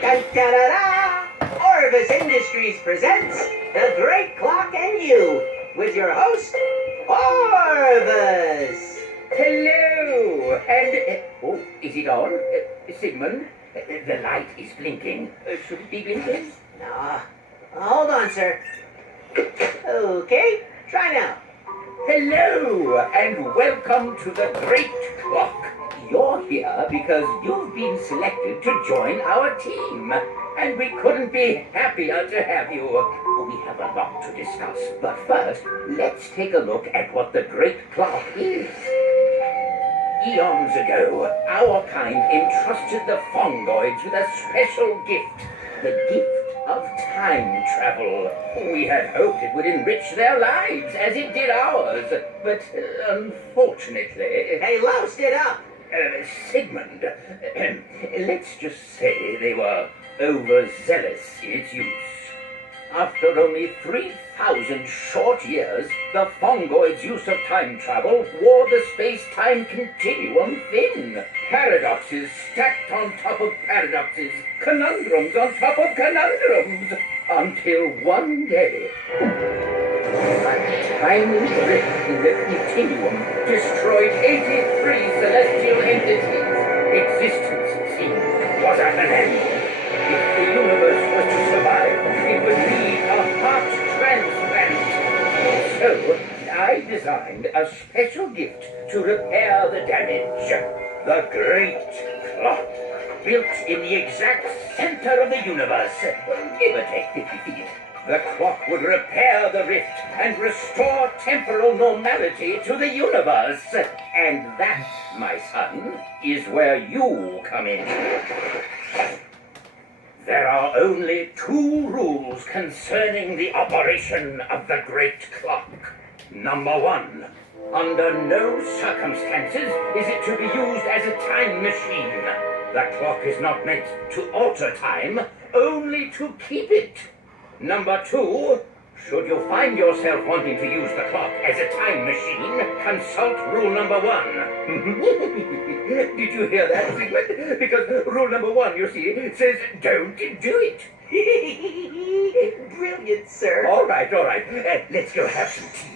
Da-da-da-da! Orvis Industries presents The Great Clock and You, with your host, Orvis! Hello! And, oh, is it on? Sigmund, the light is blinking. Should it be blinking? No. Hold on, sir. Okay, try now. Hello, and welcome to the Great Clock. You're here because you've been selected to join our team, and we couldn't be happier to have you. We have a lot to discuss, but first, let's take a look at what the Great Clock is. Eons ago, our kind entrusted the Fongoids with a special gift, the gift of time travel. We had hoped it would enrich their lives as it did ours, but unfortunately... They loused it up! Sigmund, let's just say they were overzealous in its use. After only 3,000 short years, the Fongoids' use of time travel wore the space-time continuum thin. Paradoxes stacked on top of paradoxes, conundrums on top of conundrums, until one day, a tiny rift in the continuum destroyed 83 celestial entities. Existence, it seemed, was at an end. If the universe was to survive, it would need a heart transplant. So, I designed a special gift to repair the damage. The Great Clock, built in the exact center of the universe, give or take 50 feet. The clock would repair the rift and restore temporal normality to the universe. And that, my son, is where you come in. There are only 2 rules concerning the operation of the Great Clock. Number 1, under no circumstances is it to be used as a time machine. The clock is not meant to alter time, only to keep it. Number 2, should you find yourself wanting to use the clock as a time machine, consult rule number 1. Did you hear that, Sigmund? Because rule number 1, you see, says don't do it. Brilliant, sir. All right. Let's go have some tea.